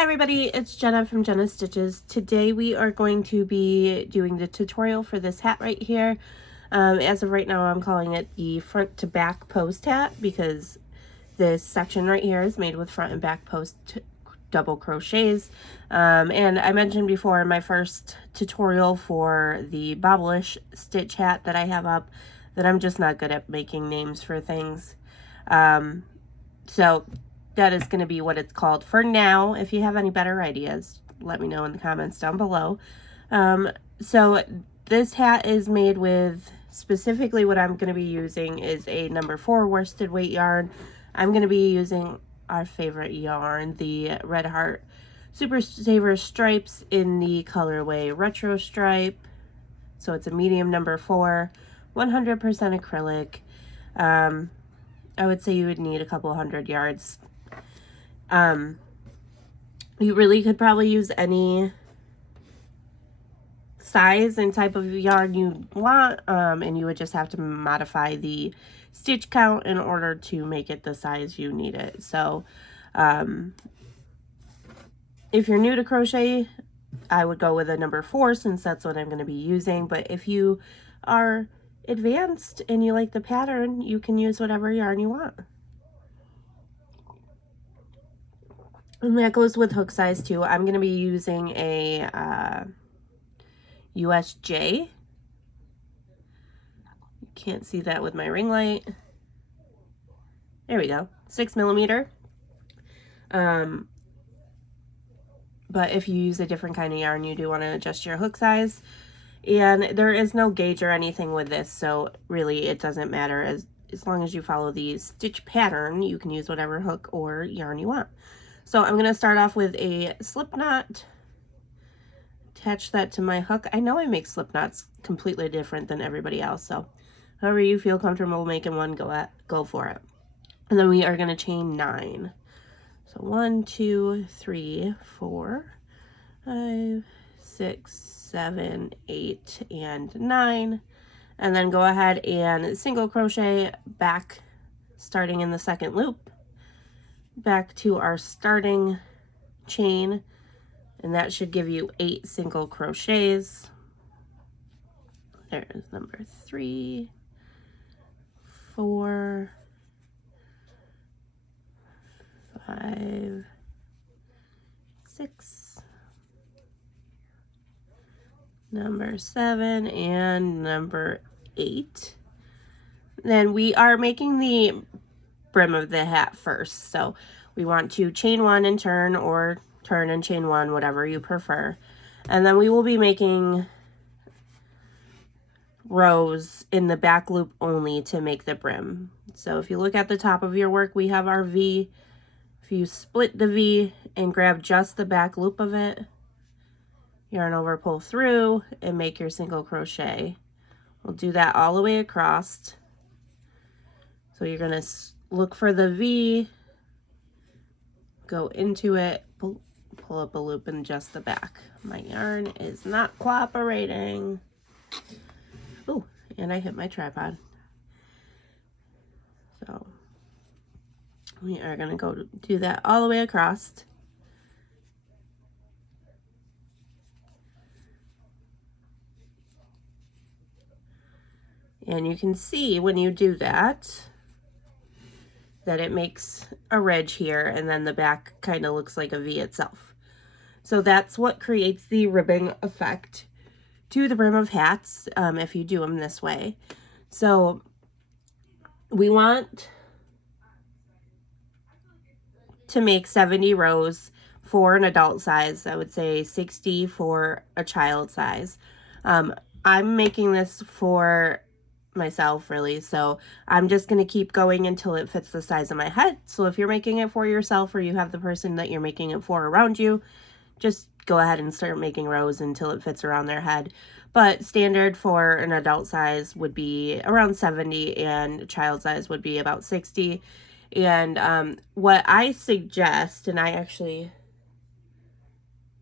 Hi everybody, it's Jenna from Jenna Stitches. Today we are going to be doing the tutorial for this hat right here. As of right now, I'm calling it the front to back post hat because this section right here is made with front and back post double crochets. And I mentioned before in my first tutorial for the Bobblish stitch hat that I have up that I'm just not good at making names for things. So that is going to be what it's called for now. If you have any better ideas, let me know in the comments down below. So this hat is made with, specifically what I'm going to be using is a number 4 worsted weight yarn. I'm going to be using our favorite yarn, the Red Heart Super Saver Stripes in the colorway Retro Stripe. So it's a medium number 4, 100% acrylic. I would say you would need a couple hundred yards. You really could probably use any size and type of yarn you want, and you would just have to modify the stitch count in order to make it the size you need it. So if you're new to crochet, I would go with a number 4 since that's what I'm going to be using. But if you are advanced and you like the pattern, you can use whatever yarn you want. And that goes with hook size too. I'm going to be using a USJ. You can't see that with my ring light. There we go. 6mm. But if you use a different kind of yarn, you do want to adjust your hook size. And there is no gauge or anything with this, so really it doesn't matter. As long as you follow the stitch pattern, you can use whatever hook or yarn you want. So I'm going to start off with a slip knot, attach that to my hook. I know I make slip knots completely different than everybody else, so however you feel comfortable making one, go for it. And then we are going to chain 9. So 1, 2, 3, 4, 5, 6, 7, 8, and 9. And then go ahead and single crochet back, starting in the second loop, back to our starting chain, and that should give you 8 single crochets. There's number 3, 4, 5, 6, number 7, and number 8. Then we are making the brim of the hat first, so we want to chain 1 and turn, or turn and chain 1, whatever you prefer. And then we will be making rows in the back loop only to make the brim. So if you look at the top of your work, we have our V. If you split the V and grab just the back loop of it, yarn over, pull through, and make your single crochet. We'll do that all the way across. So you're going to look for the V, go into it, pull up a loop in just the back. My yarn is not cooperating. Oh, and I hit my tripod. So we are going to go do that all the way across. And you can see when you do that, that it makes a ridge here, and then the back kind of looks like a V itself. So that's what creates the ribbing effect to the brim of hats if you do them this way. So we want to make 70 rows for an adult size. I would say 60 for a child size. I'm making this for myself, really, so I'm just going to keep going until it fits the size of my head. So if you're making it for yourself, or you have the person that you're making it for around you, just go ahead and start making rows until it fits around their head. But standard for an adult size would be around 70, and child size would be about 60. And what I suggest, and I actually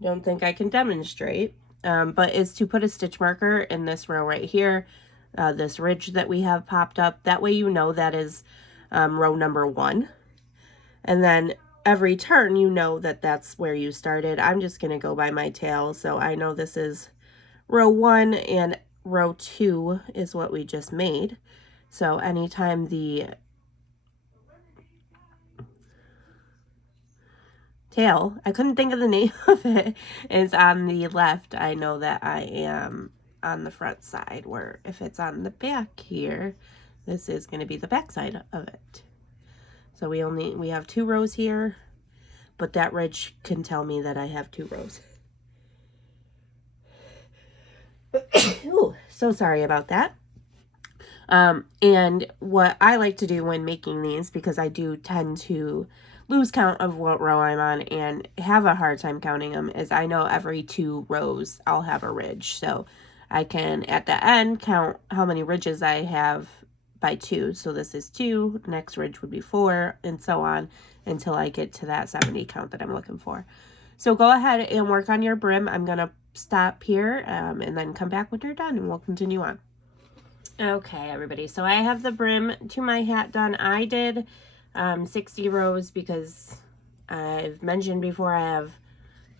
don't think I can demonstrate, but is to put a stitch marker in this row right here, this ridge that we have popped up. That way you know that is row number 1. And then every turn, you know that that's where you started. I'm just going to go by my tail. So I know this is row 1 and row 2 is what we just made. So anytime the tail, I couldn't think of the name of it, is on the left, I know that I am on the front side, where if it's on the back here, this is going to be the back side of it. So we have 2 rows here, but that ridge can tell me that I have 2 rows. Ooh, so sorry about that. And what I like to do when making these, because I do tend to lose count of what row I'm on and have a hard time counting them, is I know every 2 rows I'll have a ridge. So I can, at the end, count how many ridges I have by 2. So this is 2, next ridge would be 4, and so on until I get to that 70 count that I'm looking for. So go ahead and work on your brim. I'm going to stop here and then come back when you're done and we'll continue on. Okay, everybody, so I have the brim to my hat done. I did 60 rows because I've mentioned before I have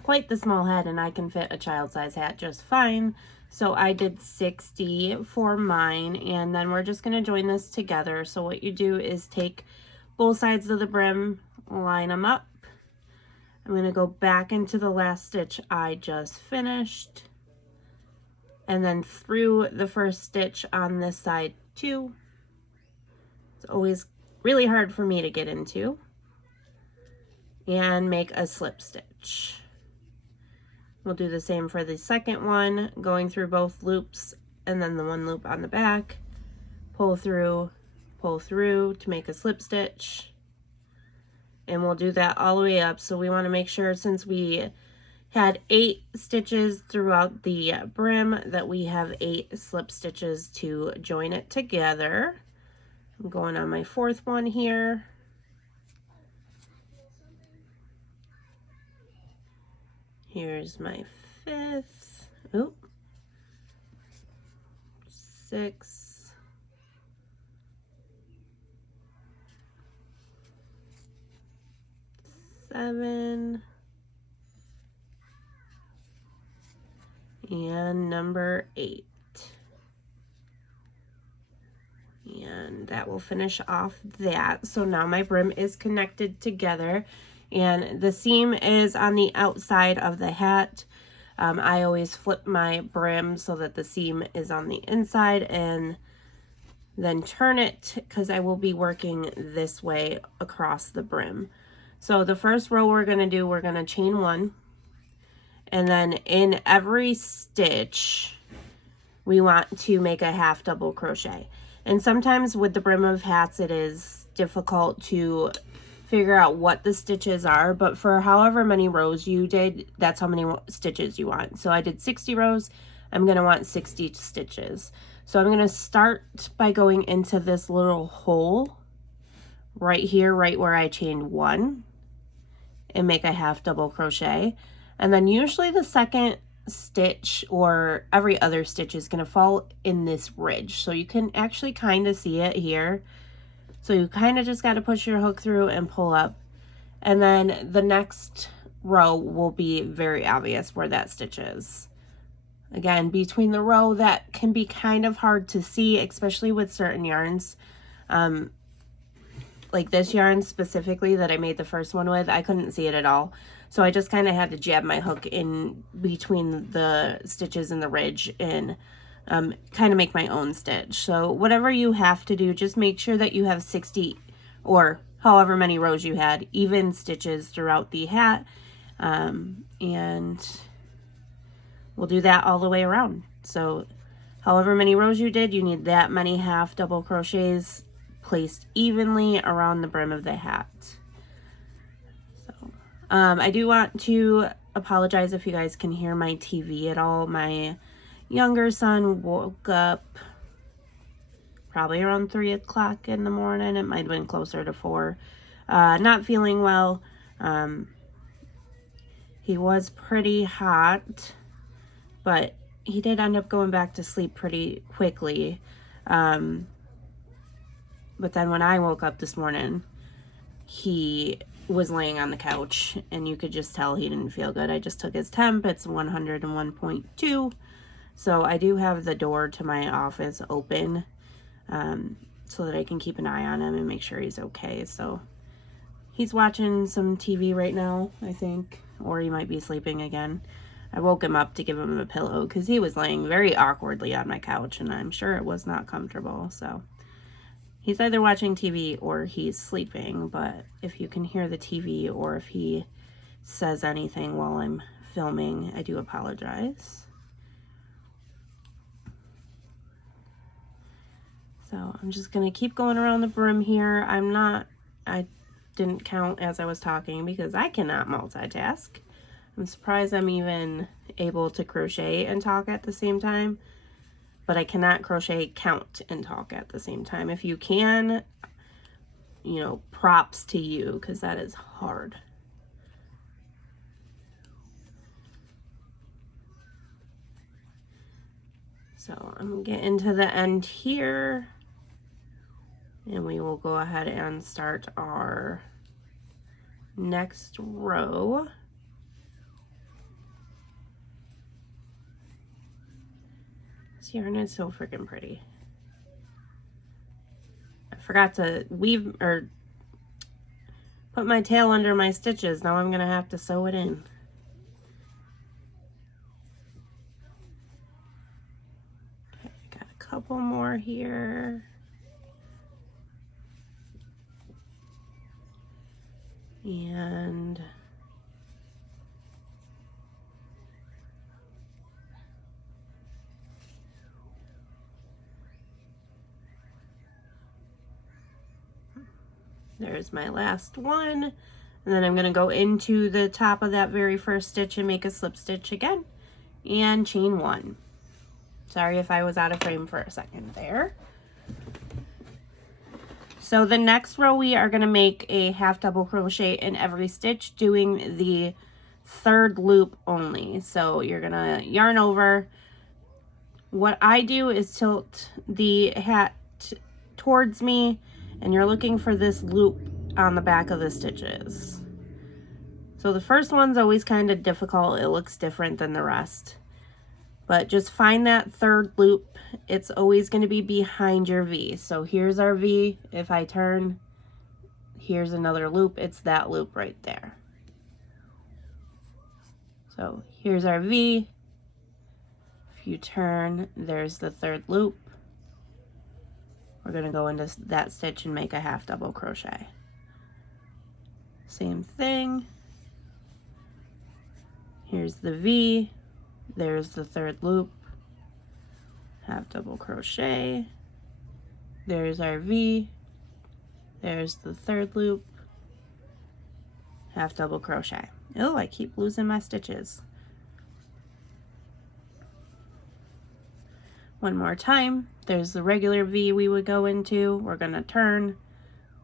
quite the small head and I can fit a child size hat just fine. So I did 60 for mine, and then we're just going to join this together. So what you do is take both sides of the brim, line them up. I'm going to go back into the last stitch I just finished, and then through the first stitch on this side too. It's always really hard for me to get into, and make a slip stitch. We'll do the same for the second one, going through both loops and then the one loop on the back, pull through to make a slip stitch, and we'll do that all the way up. So we want to make sure, since we had 8 stitches throughout the brim, that we have 8 slip stitches to join it together. I'm going on my 4th one here. Here's my 5th. Oop. 6. 7. And number 8. And that will finish off that. So now my brim is connected together, and the seam is on the outside of the hat. I always flip my brim so that the seam is on the inside, and then turn it, because I will be working this way across the brim. So the first row we're going to do, we're going to chain 1, and then in every stitch we want to make a half double crochet. And sometimes with the brim of hats it is difficult to figure out what the stitches are, but for however many rows you did, that's how many stitches you want. So I did 60 rows, I'm going to want 60 stitches. So I'm going to start by going into this little hole right here, right where I chained 1, and make a half double crochet. And then usually the second stitch or every other stitch is going to fall in this ridge, so you can actually kind of see it here. So you kind of just got to push your hook through and pull up, and then the next row will be very obvious where that stitch is. Again, between the row, that can be kind of hard to see, especially with certain yarns. Like this yarn specifically that I made the first one with, I couldn't see it at all. So I just kind of had to jab my hook in between the stitches and the ridge and kind of make my own stitch. So whatever you have to do, just make sure that you have 60 or however many rows you had, even stitches throughout the hat. And we'll do that all the way around. So however many rows you did, you need that many half double crochets placed evenly around the brim of the hat. So I do want to apologize if you guys can hear my TV at all. My younger son woke up probably around 3 o'clock in the morning. It might have been closer to 4. Not feeling well. He was pretty hot, but he did end up going back to sleep pretty quickly. But then when I woke up this morning, he was laying on the couch, and you could just tell he didn't feel good. I just took his temp. It's 101.2. So I do have the door to my office open so that I can keep an eye on him and make sure he's okay. So he's watching some TV right now, I think, or he might be sleeping again. I woke him up to give him a pillow because he was laying very awkwardly on my couch, and I'm sure it was not comfortable. So he's either watching TV or he's sleeping, but if you can hear the TV or if he says anything while I'm filming, I do apologize. So I'm just going to keep going around the brim here. I didn't count as I was talking because I cannot multitask. I'm surprised I'm even able to crochet and talk at the same time, but I cannot crochet, count, and talk at the same time. If you can, you know, props to you, because that is hard. So I'm getting to the end here, and we will go ahead and start our next row. This yarn is so freaking pretty. I forgot to weave or put my tail under my stitches. Now I'm gonna have to sew it in. Okay, got a couple more here. And there's my last one, and then I'm going to go into the top of that very first stitch and make a slip stitch again and chain one. Sorry if I was out of frame for a second there. So the next row we are going to make a half double crochet in every stitch, doing the third loop only. So you're going to yarn over. What I do is tilt the hat towards me, and you're looking for this loop on the back of the stitches. So the first one's always kind of difficult. It looks different than the rest. But just find that third loop. It's always going to be behind your V. So here's our V. If I turn, here's another loop. It's that loop right there. So here's our V. If you turn, there's the third loop. We're going to go into that stitch and make a half double crochet. Same thing. Here's the V. There's the third loop. Half double crochet. There's our V. There's the third loop. Half double crochet. Oh, I keep losing my stitches. One more time. There's the regular V we would go into. We're going to turn.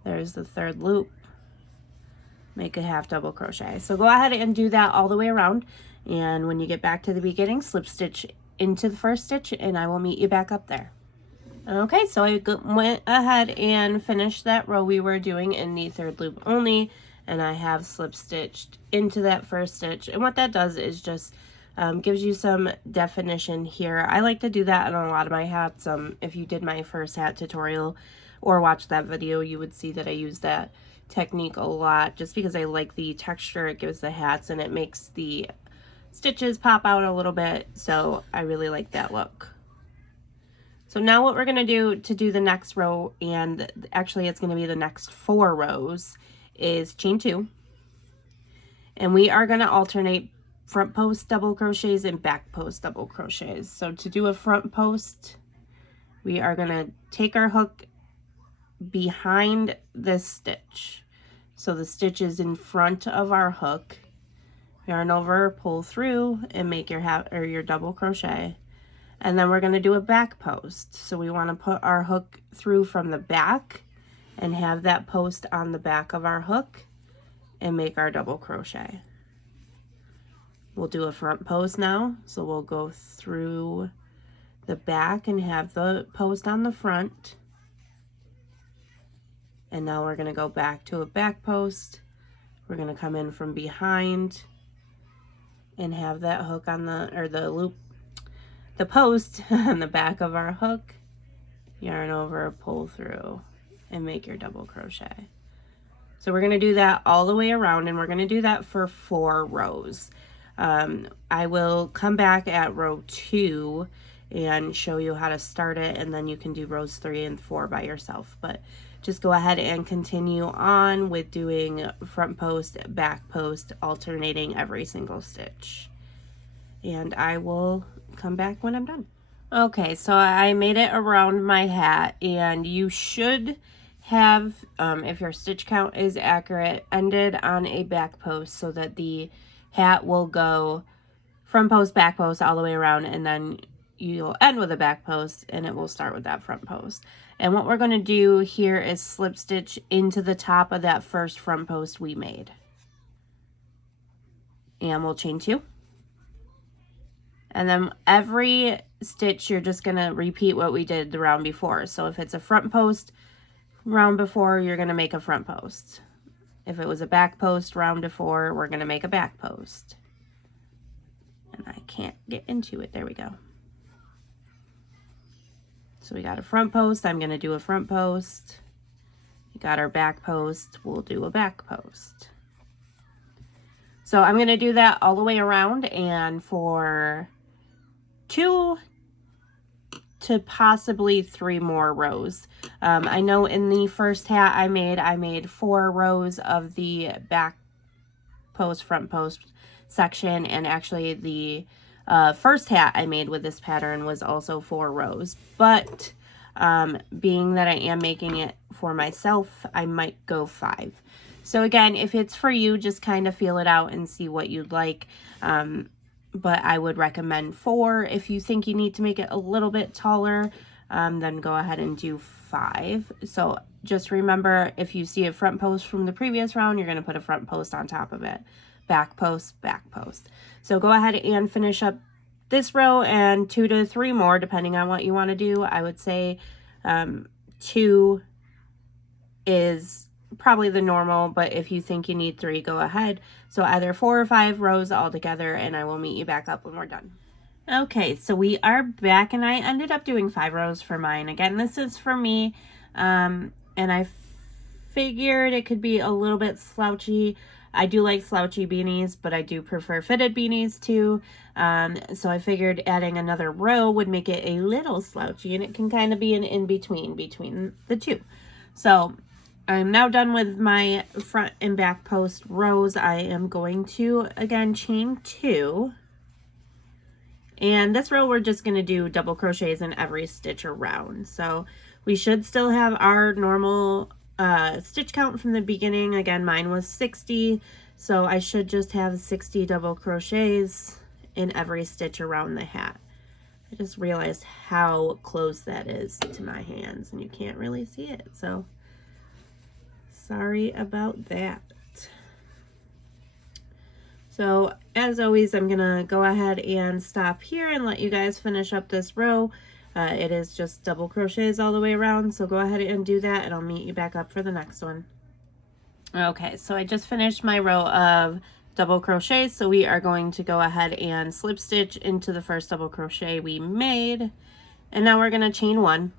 There's the third loop. Make a half double crochet. So go ahead and do that all the way around. And when you get back to the beginning, slip stitch into the first stitch, and I will meet you back up there. Okay, so I went ahead and finished that row we were doing in the third loop only, and I have slip stitched into that first stitch. And what that does is just gives you some definition here. I like to do that on a lot of my hats. If you did my first hat tutorial or watched that video, you would see that I use that technique a lot just because I like the texture it gives the hats, and it makes the stitches pop out a little bit. So I really like that look. So now what we're going to do the next row, and actually it's going to be the next 4 rows, is chain 2. And we are going to alternate front post double crochets and back post double crochets. So to do a front post, we are going to take our hook behind this stitch. So the stitch is in front of our hook. Yarn over, pull through, and make your double crochet. And then we're going to do a back post. So we want to put our hook through from the back and have that post on the back of our hook and make our double crochet. We'll do a front post now. So we'll go through the back and have the post on the front. And now we're going to go back to a back post, We're going to come in from behind and have that hook on the loop, the post on the back of our hook, yarn over, pull through, and make your double crochet. So we're going to do that all the way around, and we're going to do that for 4 rows. I will come back at row 2 and show you how to start it, and then you can do rows 3 and 4 by yourself. But just go ahead and continue on with doing front post, back post, alternating every single stitch. And I will come back when I'm done. Okay, so I made it around my hat, and you should have, if your stitch count is accurate, ended on a back post so that the hat will go front post, back post all the way around, and then you'll end with a back post and it will start with that front post. And what we're going to do here is slip stitch into the top of that first front post we made. And we'll chain 2. And then every stitch you're just going to repeat what we did the round before. So if it's a front post round before, you're going to make a front post. If it was a back post round before, we're going to make a back post. And I can't get into it. There we go. So we got a front post. I'm going to do a front post. We got our back post. We'll do a back post. So I'm going to do that all the way around, and for 2 to possibly 3 more rows. I know in the first hat I made 4 rows of the back post, front post section, and actually the first hat I made with this pattern was also 4 rows. But being that I am making it for myself, I might go 5. So again, if it's for you, just kind of feel it out and see what you'd like. But I would recommend 4. If you think you need to make it a little bit taller, then go ahead and do 5. So just remember, if you see a front post from the previous round, you're going to put a front post on top of it. Back post, back post. So go ahead and finish up this row and 2 to 3 more, depending on what you want to do. I would say 2 is probably the normal, but if you think you need 3, go ahead. So either 4 or 5 rows all together, and I will meet you back up when we're done. Okay, so we are back, and I ended up doing 5 rows for mine. Again, this is for me, and I figured it could be a little bit slouchy. I do like slouchy beanies, but I do prefer fitted beanies too. So I figured adding another row would make it a little slouchy, and it can kind of be an in-between between the two. So I'm now done with my front and back post rows. I am going to, again, chain 2. And this row, we're just going to do double crochets in every stitch around. So we should still have our normal stitch count from the beginning. Again, mine was 60. So I should just have 60 double crochets in every stitch around the hat. I just realized how close that is to my hands, and you can't really see it. So sorry about that. So as always, I'm gonna go ahead and stop here and let you guys finish up this row. It is just double crochets all the way around, so go ahead and do that, and I'll meet you back up for the next one. Okay, so I just finished my row of double crochets, so we are going to go ahead and slip stitch into the first double crochet we made, and now we're gonna chain 1.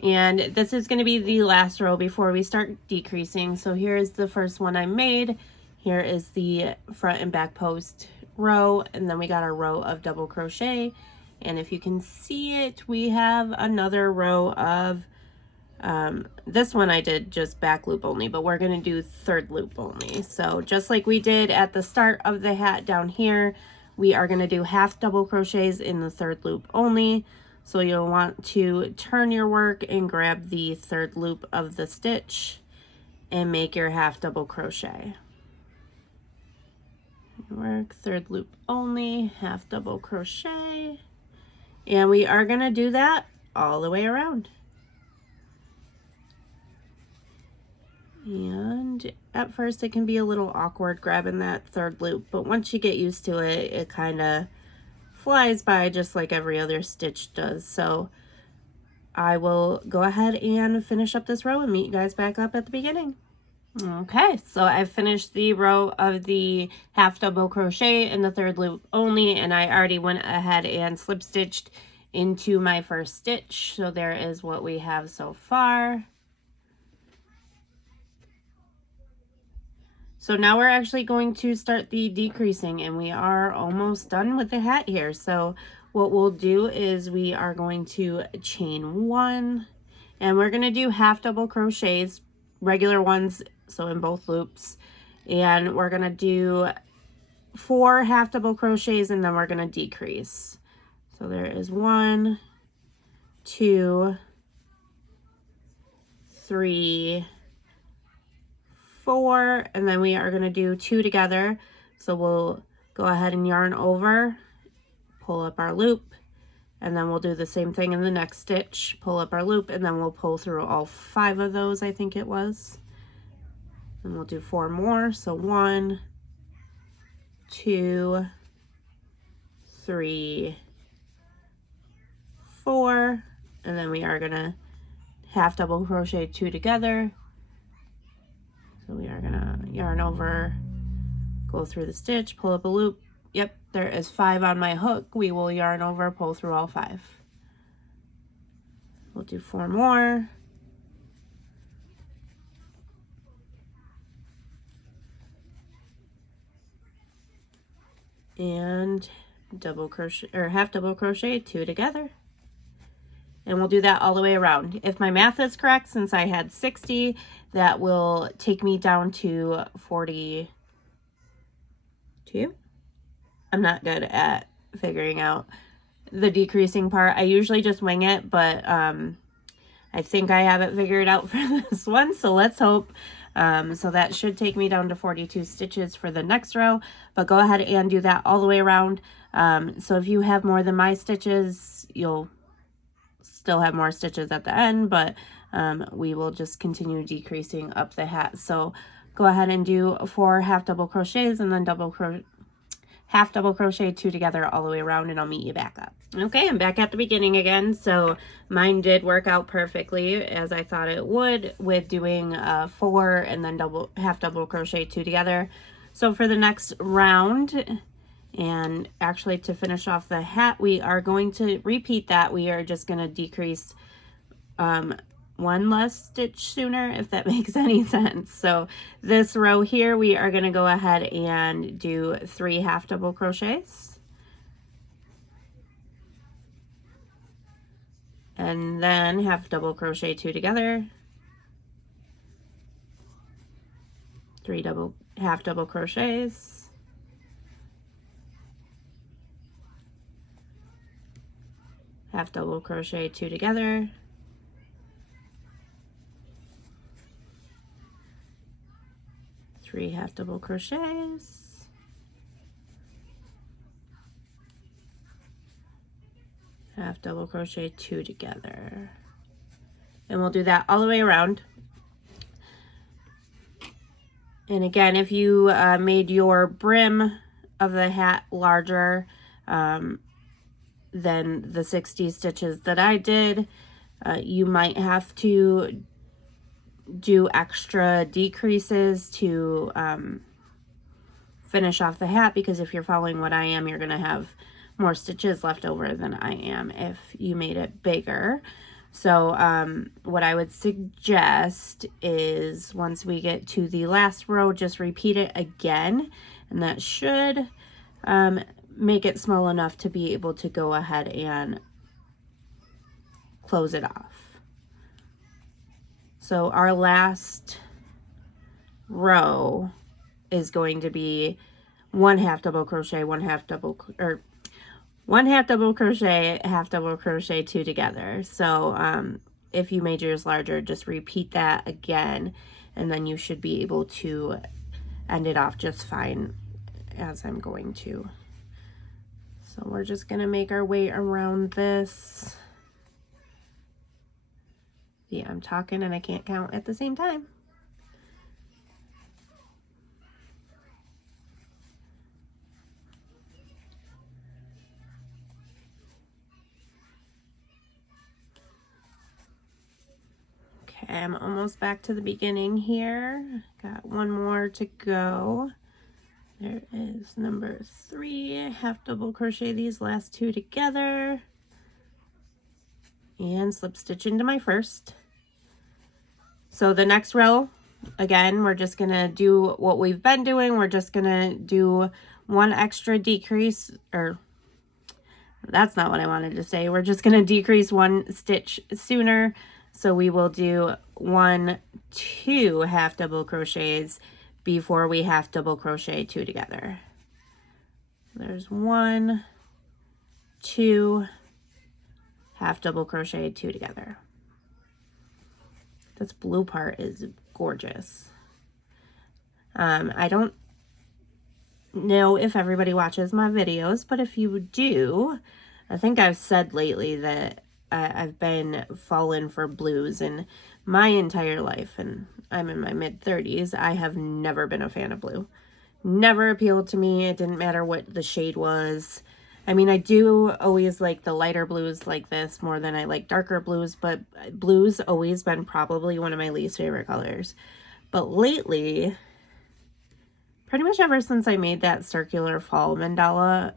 And this is going to be the last row before we start decreasing. So here is the first one I made. Here is the front and back post row, and then we got our row of double crochet. And if you can see it, we have another row of this one I did just back loop only, but we're going to do third loop only. So just like we did at the start of the hat down here, we are going to do half double crochets in the third loop only. So you'll want to turn your work and grab the third loop of the stitch and make your half double crochet. Work, third loop only, half double crochet. And we are going to do that all the way around. And at first it can be a little awkward grabbing that third loop, but once you get used to it, it kind of flies by just like every other stitch does. So I will go ahead and finish up this row and meet you guys back up at the beginning. Okay, so I've finished the row of the half double crochet in the third loop only, and I already went ahead and slip stitched into my first stitch. So there is what we have so far. So now we're actually going to start the decreasing, and we are almost done with the hat here. So what we'll do is we are going to chain one, and we're going to do half double crochets, regular ones, so in both loops, and we're going to do 4 half double crochets, and then we're going to decrease. So there is 1, 2, 3, 4, and then we are going to do 2 together. So we'll go ahead and yarn over, pull up our loop, and then we'll do the same thing in the next stitch, pull up our loop, and then we'll pull through all 5 of those, I think it was. And we'll do 4 more. So 1, 2, 3, 4, and then we are gonna half double crochet 2 together. So we are gonna yarn over, go through the stitch, pull up a loop. Yep, there is 5 on my hook. We will yarn over, pull through all 5. We'll do 4 more. And double crochet or half double crochet 2 together. And we'll do that all the way around. If my math is correct, since I had 60, that will take me down to 42. I'm not good at figuring out the decreasing part. I usually just wing it, but I think I have it figured out for this one, so let's hope. So that should take me down to 42 stitches for the next row, but go ahead and do that all the way around. So if you have more than my stitches, you'll still have more stitches at the end, but we will just continue decreasing up the hat. So go ahead and do 4 half double crochets, and then half double crochet 2 together all the way around, and I'll meet you back up. Okay, I'm back at the beginning again. So mine did work out perfectly as I thought it would, with doing 4 and then half double crochet 2 together. So for the next round, and actually to finish off the hat, we are going to repeat that. We are just going to decrease 1 less stitch sooner, if that makes any sense. So this row here, we are going to go ahead and do 3 half double crochets, and then half double crochet 2 together, 3 half double crochets, half double crochet 2 together, 3 half double crochets, half double crochet 2 together, and we'll do that all the way around. And again, if you made your brim of the hat larger than the 60 stitches that I did, you might have to do extra decreases to finish off the hat, because if you're following what I am, you're going to have more stitches left over than I am if you made it bigger. So what I would suggest is, once we get to the last row, just repeat it again, and that should make it small enough to be able to go ahead and close it off. So our last row is going to be 1 half double crochet, 1 half double crochet, half double crochet 2 together. So if you made yours larger, just repeat that again, and then you should be able to end it off just fine, as I'm going to. So we're just going to make our way around this. Yeah, I'm talking and I can't count at the same time. Okay, I'm almost back to the beginning here. Got one more to go. There is number 3. Half double crochet these last 2 together and slip stitch into my first. So the next row, again, we're just gonna do what we've been doing. We're just gonna do 1 extra decrease, or that's not what I wanted to say. We're just gonna decrease 1 stitch sooner. So we will do 1, 2 half double crochets before we half double crochet 2 together. There's 1, 2, half double crochet 2 together. This blue part is gorgeous. I don't know if everybody watches my videos, but if you do, I think I've said lately that I've been falling for blues in my entire life, and I'm in my mid-30s. I have never been a fan of blue. Never appealed to me. It didn't matter what the shade was. I mean, I do always like the lighter blues like this more than I like darker blues, but blue's always been probably one of my least favorite colors. But lately, pretty much ever since I made that circular fall mandala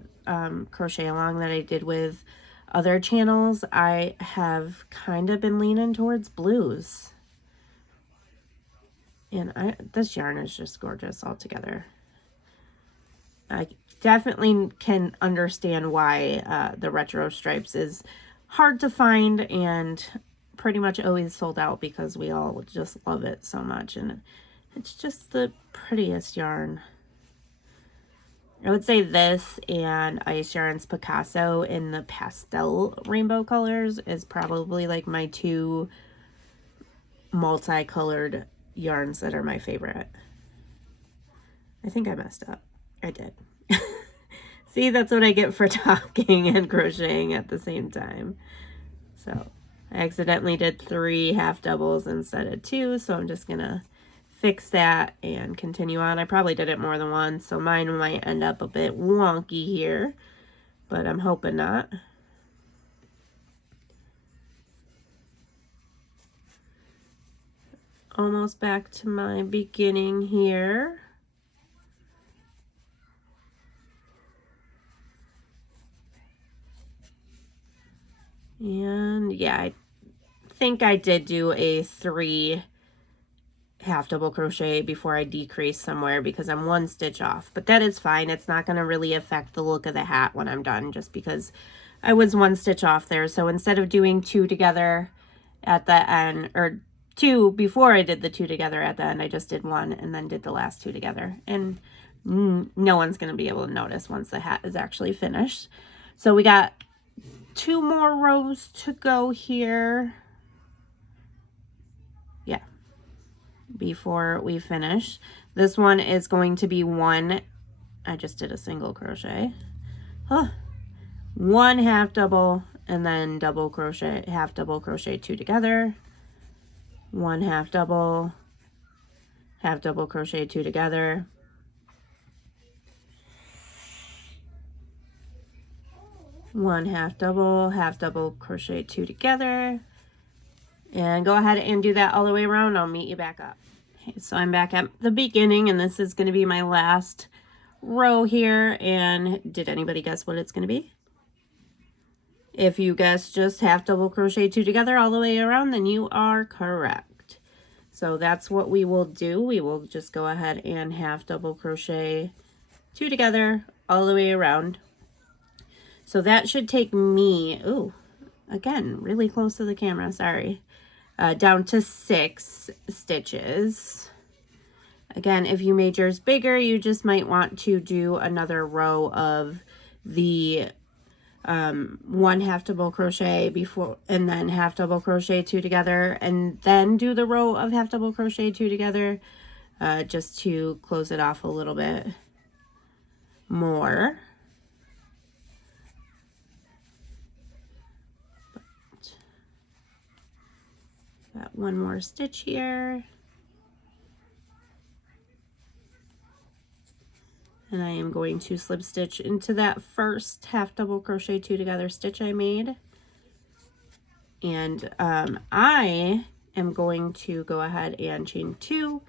crochet along that I did with other channels, I have kind of been leaning towards blues. And this yarn is just gorgeous altogether. I definitely can understand why the retro stripes is hard to find and pretty much always sold out, because we all just love it so much, and it's just the prettiest yarn. I would say this and Ice Yarns Picasso in the pastel rainbow colors is probably like my 2 multicolored yarns that are my favorite. I think I messed up. I did. See, that's what I get for talking and crocheting at the same time. So I accidentally did 3 half doubles instead of 2, so I'm just gonna fix that and continue on. I probably did it more than once, so mine might end up a bit wonky here, but I'm hoping not. Almost back to my beginning here. And yeah, I think I did do a 3 half double crochet before I decrease somewhere, because I'm 1 stitch off, but that is fine. It's not going to really affect the look of the hat when I'm done, just because I was 1 stitch off there. So instead of doing 2 together at the end, or 2 before I did the 2 together at the end, I just did 1 and then did the last 2 together, and no one's going to be able to notice once the hat is actually finished. So we got 2 more rows to go here. Yeah, before we finish. This one is going to be 1, I just did a single crochet, 1 half double, and then double crochet, half double crochet 2 together, 1 half double crochet 2 together, 1 half double crochet 2 together, and go ahead and do that all the way around. I'll meet you back up. Okay, so I'm back at the beginning, and this is going to be my last row here. And did anybody guess what it's going to be? If you guessed just half double crochet 2 together all the way around, then you are correct. So that's what we will do. We will just go ahead and half double crochet 2 together all the way around. So that should take me, ooh, again, really close to the camera, sorry, down to 6 stitches. Again, if you made yours bigger, you just might want to do another row of the 1 half double crochet before, and then half double crochet 2 together, and then do the row of half double crochet 2 together, just to close it off a little bit more. Got 1 more stitch here. And I am going to slip stitch into that first half double crochet 2 together stitch I made. And I am going to go ahead and chain 2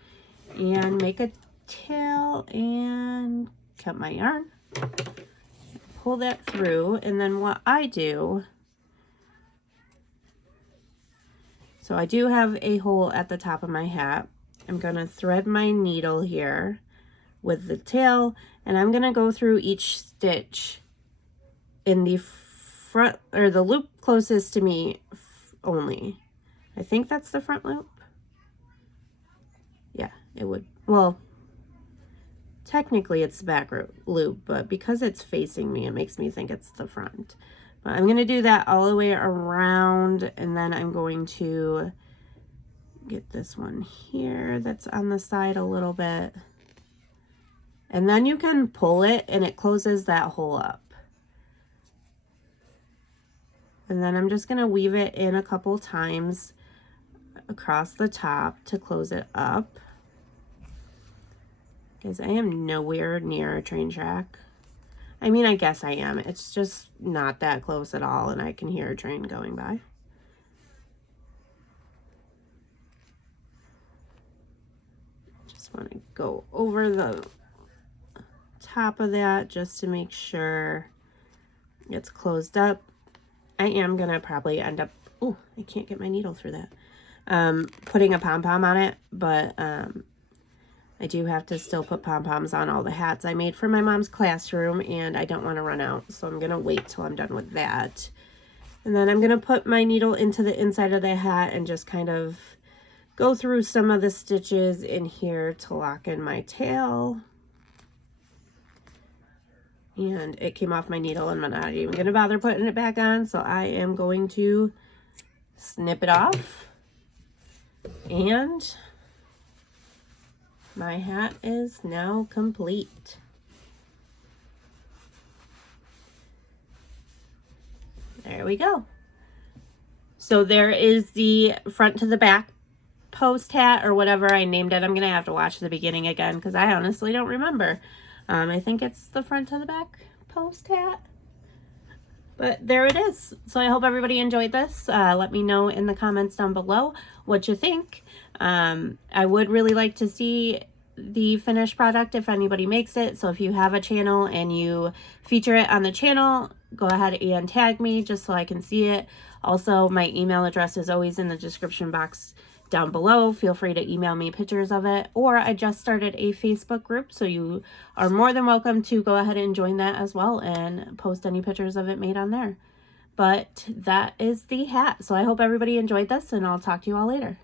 and make a tail and cut my yarn, pull that through, and then what I do, so I do have a hole at the top of my hat. I'm going to thread my needle here with the tail, and I'm going to go through each stitch in the front, or the loop closest to me only. I think that's the front loop. Yeah, it would. Well, technically it's the back loop, but because it's facing me, it makes me think it's the front. But I'm going to do that all the way around, and then I'm going to get this one here that's on the side a little bit. And then you can pull it and it closes that hole up. And then I'm just going to weave it in a couple times across the top to close it up. Because I am nowhere near a train track. I mean, I guess I am. It's just not that close at all, and I can hear a train going by. Just want to go over the top of that just to make sure it's closed up. I am going to probably end up, oh, I can't get my needle through that, putting a pom-pom on it, but I do have to still put pom-poms on all the hats I made for my mom's classroom, and I don't want to run out, so I'm going to wait till I'm done with that. And then I'm going to put my needle into the inside of the hat and just kind of go through some of the stitches in here to lock in my tail. And it came off my needle, and I'm not even going to bother putting it back on, so I am going to snip it off. And my hat is now complete. There we go. So there is the front to the back post hat, or whatever I named it. I'm going to have to watch the beginning again because I honestly don't remember. I think it's the front to the back post hat. But there it is. So I hope everybody enjoyed this. Let me know in the comments down below what you think. I would really like to see the finished product if anybody makes it. So if you have a channel and you feature it on the channel, go ahead and tag me just so I can see it. Also, my email address is always in the description box down below. Feel free to email me pictures of it, or I just started a Facebook group, so you are more than welcome to go ahead and join that as well and post any pictures of it made on there. But that is the hat. So I hope everybody enjoyed this, and I'll talk to you all later.